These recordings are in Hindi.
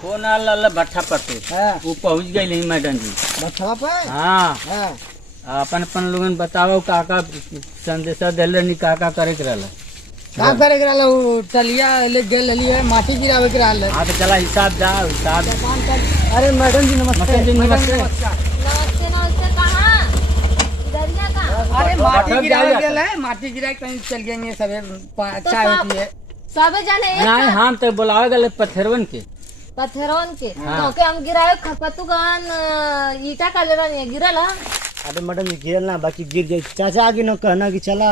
फोन आला भट्ठा पर से वो पहुंच गई नहीं मैडम जी भट्ठा पे। हाँ अपन अपन लोगन बताओ काका संदेशा दिल रही काका करे के रहला का करे के रहला वो टलिया ले गेल लिए माटी गिरावे के रहला। हाँ तो चला हिसाब जा हिसाब। अरे मैडम जी नमस्ते। जी नमस्ते। नमस्ते नमस्ते। कहाँ दरिया कहाँ? अरे माटी गिरावे गेल है, माटी गिरा कहीं चल गए सबे चाय होती है सबे जाने नहीं हम तो बुलावे गए पत्थरवन के पत्थरवन के हाँ। तो के हम गिराए खपतु गान ईटा का लेरा नहीं गिरला। अरे मैडम जी गिरल ना बाकी गिर जाए चाचा आगे न कहना कि चला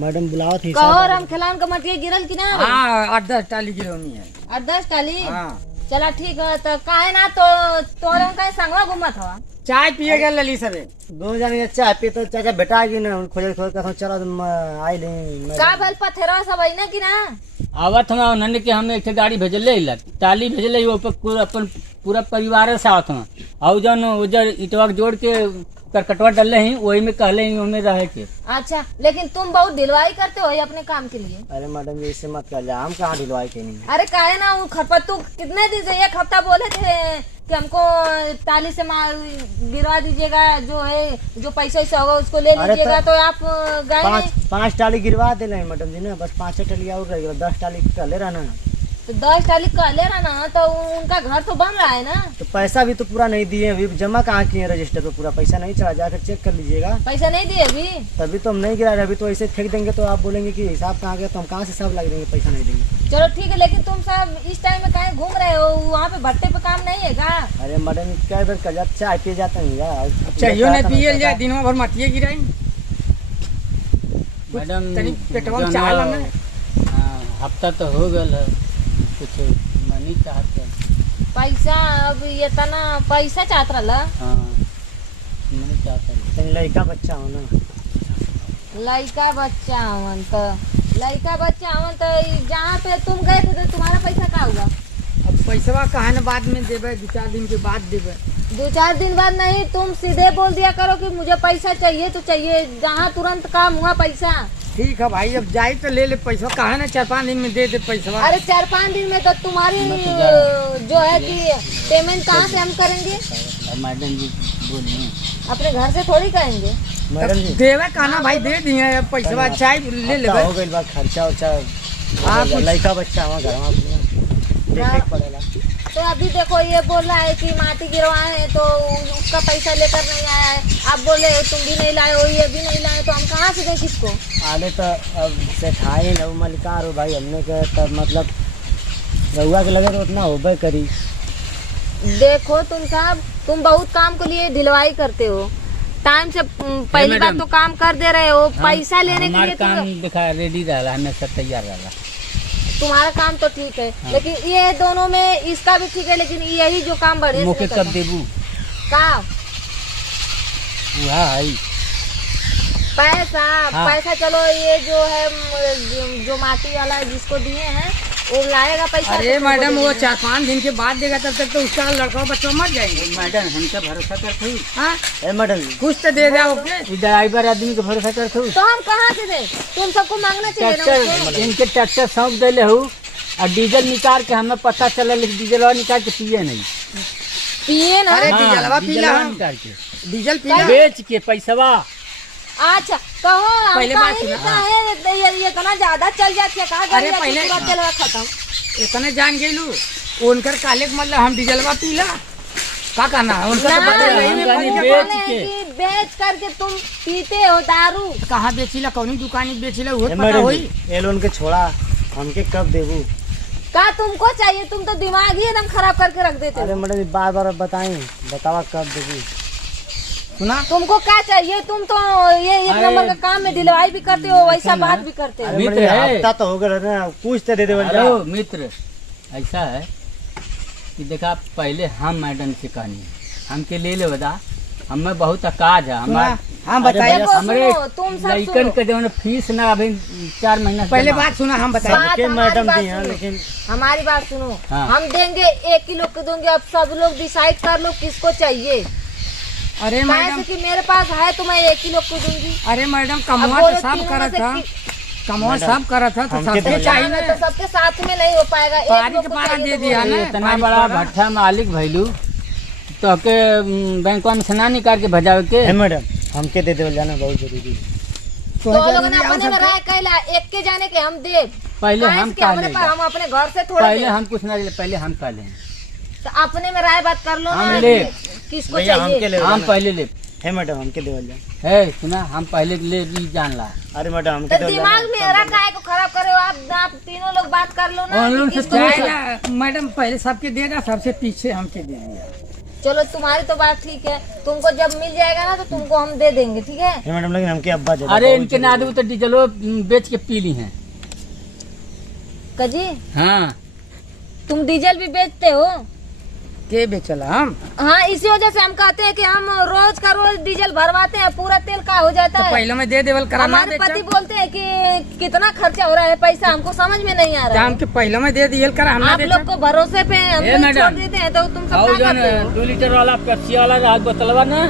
मैडम बुलावत ही कहो हम खिलान का मटिया गिरल कि ना? हाँ 8-10 टाली गिरौनी है। 8-10 टाली। हाँ चला ठीक है तो काहे ना तो तोरे का संगवा घुमत हवा चाय पिए गए लली सबे दो जने चाय पी तो चाचा बेटा आगे ना खोज खोज कर चला आई ले का भल पत्थरवा सब आई ना कि ना? आवत हम उन्होंने के हम एक गाड़ी भेजले इला ताली भेजले ऊपर पूरा अपन पूरा परिवार से आवत हम और जन उधर इटवा जोड़ के करकटवा डले ही वही में कहले ही में रहे के। अच्छा लेकिन तुम बहुत ढिलवाई करते हो अपने काम के लिए। अरे मैडम जी इससे मत कर जा हम कहाँ ढिलवाई के नहीं। अरे काहे ना वो खरपत्तू कितने दिन से एक हफ्ता बोले थे कि हमको ताली से गिरवा दीजिएगा जो है जो पैसा वैसा होगा उसको ले लीजिएगा तो आप गए नहीं। 5 टाली गिरवा दे मैडम जी ना बस 5 टाली और रह गया 10 टाली ले रहना तो 10 टाली का ले रहा ना तो उनका घर तो बन रहा है ना। तो पैसा भी तो पूरा नहीं दिए अभी जमा कहाँ किए रजिस्टर पे पूरा पैसा नहीं चला जाकर चेक कर लीजिएगा। पैसा नहीं दिए अभी तभी तो हम नहीं गिरा रहे अभी तो ऐसे फेंक देंगे तो आप बोलेंगे कि हिसाब कहाँ गया तो हम कहाँ से हिसाब लग देंगे पैसा नहीं देंगे। चलो ठीक है लेकिन तुम सब इस टाइम में कहीं घूम रहे हो वहाँ पे भट्टे पे काम नहीं है का? अरे मैडम क्या बेर कर जाते चाय पिए जाते हैं यार चाहिए नहीं पिए जाए दिनों भर मटिए गिराई मैडम पेटवा में चाय लाना हफ्ता तो हो गया कुछ मनी चाहते पैसा अब ये तना पैसा चाहत रहा। हाँ मनी चाहते लड़का बच्चा हो ना लड़का बच्चा हवन तो जहाँ पे तुम गए थे तो तुम्हारा पैसा का हुआ? अब पैसा कहा न बाद में देवे 2-4 दिन के बाद देवे। 2-4 दिन बाद नहीं तुम सीधे बोल दिया करो कि मुझे पैसा चाहिए तो चाहिए जहाँ तुरंत काम हुआ पैसा। ठीक है भाई अब जाए तो ले ले पैसा कहा ना 4-5 दिन में दे दे पैसा। अरे 4-5 दिन में तो तुम्हारी जो है कि पेमेंट कहाँ से हम करेंगे? मैडम जी बोलिए अपने घर से थोड़ी करेंगे। मैडम जी देवे कहना भाई दे दिए पैसा चाय ले ले हो गई बात खर्चा वर्चा लड़का बच्चा हमारा घर देख पड़ेगा। तो अभी देखो ये बोल रहा है कि माटी गिरवाए हैं तो उसका पैसा लेकर नहीं आया है। आप बोले तुम भी नहीं लाए हो ये भी नहीं लाए तो हम कहाँ से दें किसको? आने तो अब सेठाई नव मलिकार हो भाई हमने के तब मतलब रहुआ के लगे तो उतना होबे करी। देखो तुम साहब तुम बहुत काम के लिए ढिलवाई करते हो टाइम से पहली बार तो काम कर दे रहे हो पैसा लेने के लिए काम दिखा रेडी रहा हमें सब तैयार रहा तुम्हारा काम तो ठीक है। हाँ। लेकिन ये दोनों में इसका भी ठीक है लेकिन यही जो काम बढ़े मुझे कब देबू का पैसा? हाँ। पैसा चलो ये जो है जो माटी वाला जिसको दिए हैं वो लाएगा पैसा। अरे मैडम वो 4-5 दिन के बाद देगा तब तक तो उसका लड़का बच्चा मर जाएंगे। मैडम हमसे भरोसा करते हाँ मैडम कुछ तो दे दो ड्राइवर आदमी के भरोसा करते तो हम कहाँ से दे? तुम सबको मांगना चाहिए। इनके ट्रैक्टर सौंप दिले हो और डीजल निकाल के हमें पता चला लेकिन डीजल निकाल के पिए नहीं पिए ना। अरे डीजलवा पीला निकाल के डीजल पीला बेच के पैसवा। अच्छा कहो पहले बात सुना ये इतना ज्यादा चल जाती है कहा? अरे पहले खत्म इतने जान गेलू उनकर काले मतलब हम डीजलवा पीला का कहना है उनका बेच करके तुम पीते हो दारू। कहाँ बेचीला कौनी दुकानी बेचीला वो पता होई ये लोन के छोड़ा हमके कब देबू का तुमको चाहिए? तुम तो दिमाग ही एकदम खराब करके रख देते। अरे मैडम बार बार बताएं बतावा कब देबू सुना तुमको क्या चाहिए? तुम तो ये एक नंबर का काम में ढिलवाई भी करते हो वैसा बात भी करते हो। मित्र हफ्ता तो हो गया ना कुछ तो दे दे। हेलो मित्र ऐसा है कि देखा पहले हम मैडम से कहनी हमके ले ले बता हमें बहुत अकाज है हमारे। हम बताइए हमारे लड़कन के जो फीस ना अभी 4 महीना पहले बात सुना हम बताइए मैडम दी हैं लेकिन हमारी बात सुनो। हाँ। हम देंगे 1 किलो के देंगे अब सब लोग डिसाइड कर लो किसको चाहिए। अरे मैडम कि मेरे पास है तो मैं 1 किलो को दूंगी। अरे मैडम कमवा तो सब करा था कमवा सब करा था तो हमके सबके तो चाहिए में ना। तो सबके साथ में नहीं हो पाएगा, एक पारी लोग के को पारा चाहिए दे तो दिया बोलिए। ना। इतना बड़ा भट्ठा मालिक भैलू तो के बैंकवा में से ना निकाल के भजावे के। है मैडम, हमके दे देवल जाना बहुत जरूरी है। तो लोग ने अपने में राय कैला एक के जाने के हम दे पहले हम के का हमने ले, पर हम अपने घर से थोड़ा पहले दे। हम कुछ ना ले, पहले हम का लें। तो अपने में राय बात कर लो हम ना ले। किसको भैया हमके चाहिए। ले हम पहले ले। है मैडम, हमके देवल जाना। है सुना, हम पहले ले भी जान ला। अरे मैडम हमके तो देवल दिमाग जाना। मेरा काहे को खराब करे हो आप तीनों लोग बात कर लो ना और लोग कि से किसको चाहिए। जाएगा मैडम, पहले सबके दे दा, सबसे पीछे हमके दे दिया। चलो तुम्हारी तो बात ठीक है, तुमको जब मिल जाएगा ना तो तुमको हम दे देंगे, ठीक है। है मैडम, लेकिन हमके अब्बा ज्यादा अरे बहुत इनके जरूरी नादू तो डीजलो बेच के पी ली हैं। कजी हाँ तुम डीजल भी बेचते हो? के बेचला हम? हाँ, इसी वजह से हम कहते हैं कि हम रोज का रोज डीजल भरवाते हैं, पूरा तेल का हो जाता तो है। पहले में दे देवल करा ना हमारे बेचा। पति बोलते हैं कि कितना खर्चा हो रहा है, पैसा हमको समझ में नहीं आ तो रहा है। हमके पहले में दे दियल करा, हमने आप बेचा। लोग को भरोसे पे हम ए, लोग मैडम। छोड़ देते हैं तो तुम सब और क्या जो करते हो? 2 लीटर वाला पेप्सी वाला रहा बोतलवा ना,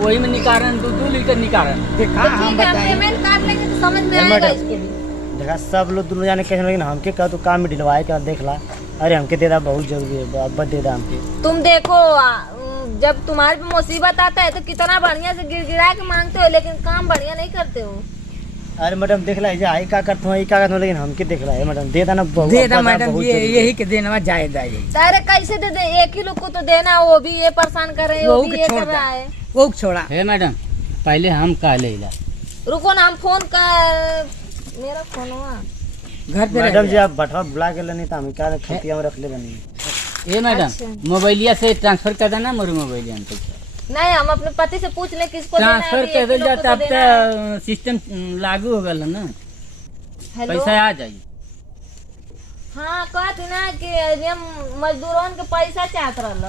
वही में निकारण 2 लीटर निकारण। देखा तो हम ठीक है, हम बताएंगे। पेमेंट कर लेंगे तो समझ में है आएगा मैडम। इसके भी। देखा सब लोग दुनिया जाने कैसे, लेकिन हमके कहा तो काम में दिलवाए का देख ला। अरे हमके दे दा, बहुत जरूरी है, अब्बा दे दा हमके। तुम देखो जब तुम्हारे पे मुसीबत आता है तो कितना बढ़िया से गिड़गिड़ा के मांगते हो, लेकिन काम बढ़िया नहीं करते हो। अरे मैडम देख ला, आई का करता हूँ, क्या करता हूँ, लेकिन हमके देख ला है मैडम, दे दा ना बहुत। दे दा अब्बा मैडम, बहुत ये जरूरी है। यही के देना जायदा यही। सारे कैसे दे दे, एक ही लोग को तो देना, वो भी ये परेशान कर रहे हैं, वो वो भी के ये छोड़ कर रहा दा। है। वो छोड़ा। है मैडम, पहले हम का ले ला। रुको ना, हम फोन कर, मेरा फोन हुआ घर पे मैडम रह जी गया। आप बटवा बुला के लेनी तो हम क्या खतिया में रख ले बनी। ए मैडम, अच्छा। मोबाइलिया से ट्रांसफर कर देना मोरे मोबाइलिया में पैसा। नहीं, हम अपने पति से पूछ ले किसको देना है, ट्रांसफर अभी कर एक दे ही लोग को जाता, अब तो देना है। तो सिस्टम लागू हो गल है ना, हेलो, पैसा आ जाई। हाँ कहती ना कि हम मजदूरों के पैसा चाहत रहल।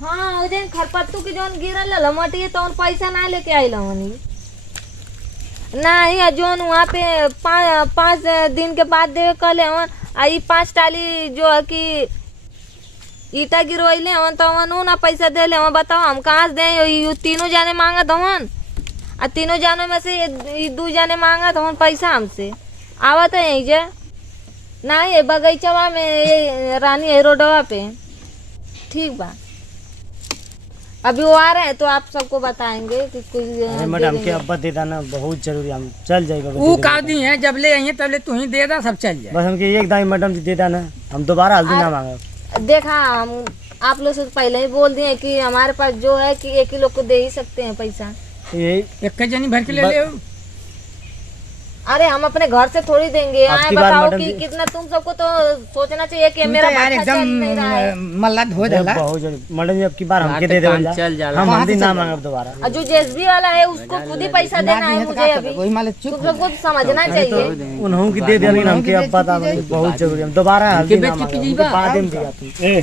हाँ, वो दिन खरपत्तू की जोन गिरल रहल मटी तो पैसा ना लेके आइल हनी। नहीं, जोन वहाँ पे 5 दिन के बाद देवे कल हवन, आई 5 टाली जो है कि ईटा गिरवैले हवन तो हवन ना पैसा दे ले हवन। बताओ हम कहाँ से दें? ये तीनों जाने मांगत हवन, आ तीनों जानों में से ये 2 जाने मांगत हवन पैसा हमसे। आवत है यही जे ना, ये बगीचवा में, ये रानी है रोडवा पे। ठीक बा, अभी वो आ रहे हैं तो आप सबको बताएंगे कि कुछ अरे मैडम के अब्बा दे दा ना, बहुत जरूरी, हम चल जाएगा। वो का दी है, जब ले आइए तब ले तू ही दे दा, सब चल जाए। बस हमके एक दाई मैडम जी दे दा ना, हम दोबारा हल्दी ना मांगे। देखा, हम आप लोग से पहले ही बोल दिए कि हमारे पास जो है कि एक ही लोग को दे ही सकते हैं पैसा। तो यही एक जनी भर के ले ले। अरे हम अपने घर से थोड़ी देंगे। अब आए की बार बताओ मैडम कि जी- कितना, तुम सबको तो सोचना चाहिए कि तू मेरा तो यार बच्चा चल एकदम नहीं रहा है। मल्लद हो जाला। बहुत जरूरी मैडम जी, अब की बार हमके रात दे काम देवल चल जा, जाला। हम कहाँ हल्दी से ना चल मांगे दोबारा। और जो जेसबी वाला है उसको खुद ही पैसा देना है मुझे अभी। वही माले चुप तुम सबको समझना चाहिए। उन्होंने की दे दिया, लेकिन हमके अब्बा दा बहुत जरूरी, हम दोबारा हल्दी बेच ना के मांगे, पीजिएगा। हमके बाद में दिया तुम। ए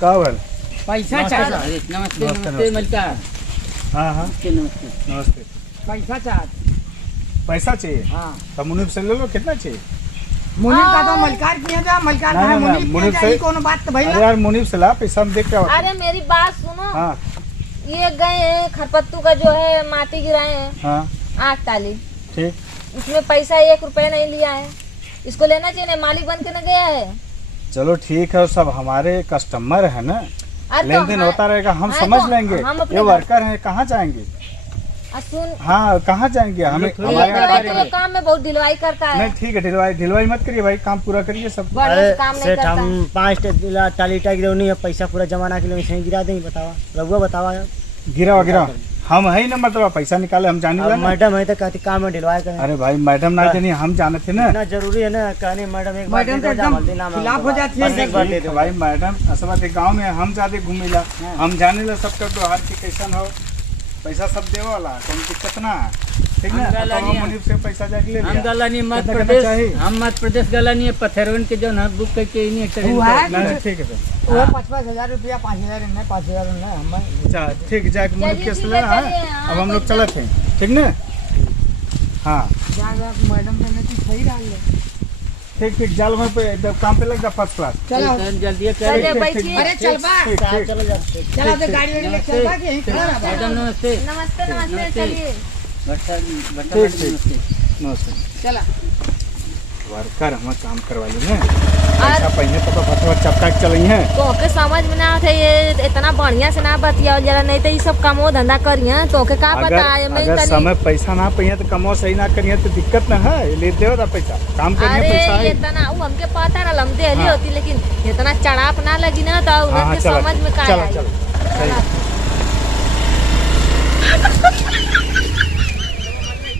का भल पैसा चाहिए, अरे, नमस्ते नमस्ते मलकार। हाँ हाँ नमस्ते नमस्ते। नमस्ते। पैसा चाहिए। पैसा चाहिए हाँ, तो मुनीब से ले लो, कितना चाहिए? मुनीब का तो मलकार किया जा, मलकार का ना, है ना, मुनीब मुनीब किया से- जा, ये कौन बात तो अरे भैया। यार मुनीब से ला, पैसा हम देख के आओ। अरे मेरी बात सुनो, हाँ ये गए हैं खरपत्तू का जो है माटी गिराए हैं हाँ 8 टाली, ठीक। इसमें पैसा 1 रुपया नहीं लिया है। इसको लेना चाहिए ना, मालिक बन के न गया है। चलो ठीक है, सब हमारे कस्टमर है ना, अरे तो लेन देन हाँ- होता रहेगा, हम हाँ, समझ तो लेंगे। हम अपने ये घर- वर्कर हैं, कहाँ जाएंगे? सुन, हाँ कहाँ जाएंगे? हमें ये हमारे यहाँ तो करेंगे। काम में बहुत ढिलवाई करता है। नहीं ठीक है, ढिलवाई ढिलवाई मत करिए भाई, काम पूरा करिए सब। बढ़िया अरे से काम नहीं सेठ, करता है। हम 5 टाली टा गिरव नहीं है, पैसा पूरा जमाना के लिए वैसे ही गिरा देंगे। बतावा रघुआ, बतावा यार। गिरा गिरा हम है ही ना, मतलब पैसा निकाले हम जाने अब ना। मैडम है तो कहती काम में ढिलवाए करें, अरे भाई मैडम ना जानिए, हम जाने थे ना। इतना जरूरी है ना। कहने मैडम एक बार मैडम दे तो दो, एकदम हल्दी ना मांगे खिलाफ हो दोबारा। जाती है। बस एक बार दे ठीक दो है भाई मैडम, असल बात है गाँव में हम ज्यादा घूमेला, हम जाने ला सबका व्यवहार की कैसन हो, पैसा सब देवे वाला, कौन दिक्कत ना है, ठीक ना। हम गला तो नहीं मुनीब से पैसा जाके ले हम लिया। गलानी मध्य कितना प्रदेश, चाहिए? हम मध्य प्रदेश गलानी पत्थरवन के जो ना बुक करके इन्हीं ट्रेन हुआ है? नहीं नहीं, ठीक है फिर। वो 55,000 रुपया, 5,000 नहीं, 5,000 नहीं, हम अच्छा ठीक, जाके मुनीब चलिए, के ठीक लेना है, है। चलिए, हाँ, अब हम लोग कोई चलत हैं, ठीक ना। हाँ जाएगा मैडम से नहीं सही रहा है। ठीक ठीक, जाल में पे एकदम काम पे लग जा फर्स्ट क्लास। चलो जल्दी चलिए करें। बैठिए। अरे चल बा, ठीक साहब, ठीक। चलो जाते। चला तो गाड़ी वाड़ी लेके चल बा कि यहीं खड़ा रहा बा। मैडम नमस्ते। नमस्ते नमस्ते, नमस्ते। चलिए। ठीक ठीक नमस्ते। चला वर्कर हम काम करवा ली हैं पैसा पहले तो फटवा चपका के चली हैं। तो के समझ में ना आते ये इतना बढ़िया से ना बतिया जरा नहीं तो ये सब कामो धंधा करिए तो के का अगर पता है मैं अगर तनी समय पैसा ना पहिए तो कमो सही ना करिए तो दिक्कत ना है ले देव दा पैसा काम करिए अरे पैसा ये है। इतना वो हमके पता ना लम देली हाँ। होती लेकिन इतना चढ़ाप ना लगी ना तो हाँ उनके चलो समझ में का चलो आई चलो सही। चला।